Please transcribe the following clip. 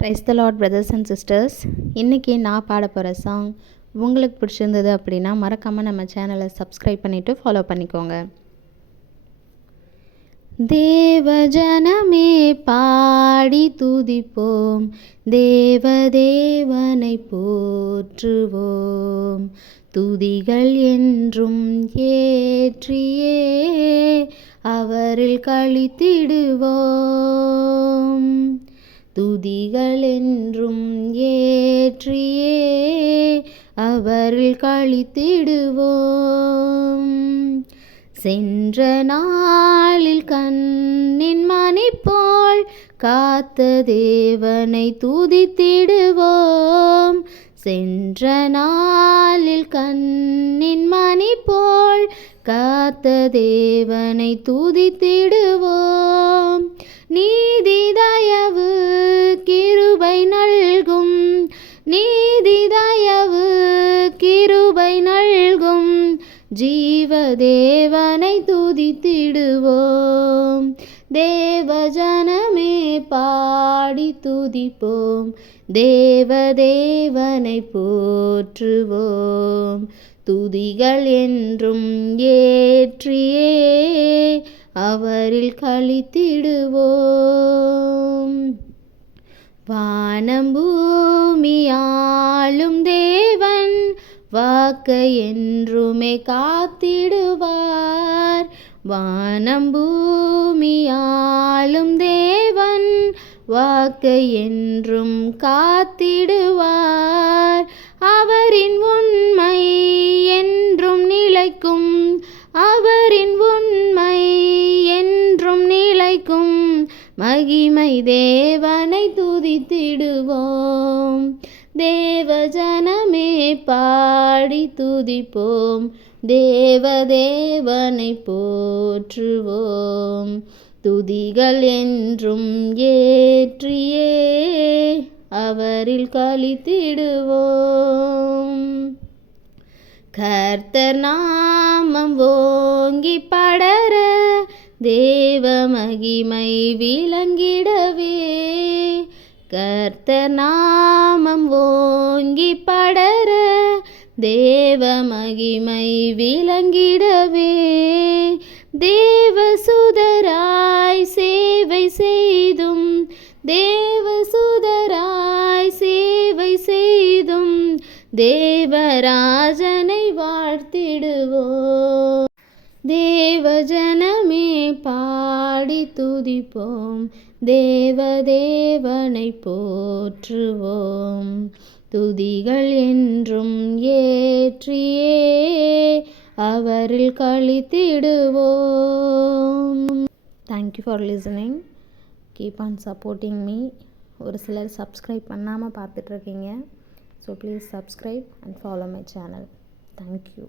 Praise the Lord brothers and sisters. இன்றைக்கி நான் பாட போகிற சாங் உங்களுக்கு பிடிச்சிருந்தது அப்படின்னா மறக்காமல் நம்ம சேனலை சப்ஸ்கிரைப் பண்ணிவிட்டு ஃபாலோ பண்ணிக்கோங்க. தேவஜனமே பாடி துதிப்போம், தேவதேவனை போற்றுவோம். துதிகள் என்றும் ஏற்றியே அவரில் களித்திடுவோம். துதிகள் என்றும் ஏற்றியே அவரில் களித்திடுவோம். சென்ற நாளில் கண்ணின் மணி போல் காத்த தேவனை துதித்திடுவோம். சென்ற நாளில் கண்ணின் மணி போல் காத்த தேவனை துதித்திடுவோம். நீதி தயவு கிருபை நல்கும், நீதி தயவு கிருபை நல்கும் ஜீவதேவனை துதித்திடுவோம். தேவஜனமே பாடி துதிப்போம், தேவதேவனை போற்றுவோம். துதிகள் என்றும் ஏற்றியே அவரில் களித்திடுவோம். வானம் பூமி ஆளும் தேவன் வாக்கை என்றுமே காத்திடுவார். வானம் பூமி ஆளும் தேவன் வாக்கை என்றும் காத்திடுவார். அவரின் உண்மை என்றும் நிலைக்கும், அவரின் உண்மை என்றும் நிலைக்கும். மகிமை தேவனை துதித்திடுவோம். தேவஜனமே பாடி துதிப்போம், தேவதேவனை போற்றுவோம். துதிகள் என்றும் ஏற்றியே அவரில் களித்திடுவோம். கர்த்தர் நாமம் ஓங்கி படர தேவ மகிமை விளங்கிடவே. கர்த்தர் நாமம் ஓங்கி படர தேவ மகிமை விளங்கிடவே. தேவசுதராய் சேவை செய்தும், தேவசுதராய் சேவை செய்தும் தேவராஜனை வாழ்த்திடுவோம். தேவஜனமே பாடி துதிப்போம், தேவதேவனை போற்றுவோம். துதிகள் என்றும் ஏற்றியே அவரில் களித்திடுவோம். Thank you for listening. Keep on supporting me. ஒரு சிலர் சப்ஸ்கிரைப் பண்ணாமல் பார்த்துட்ருக்கீங்க. So please subscribe and follow my channel. Thank you.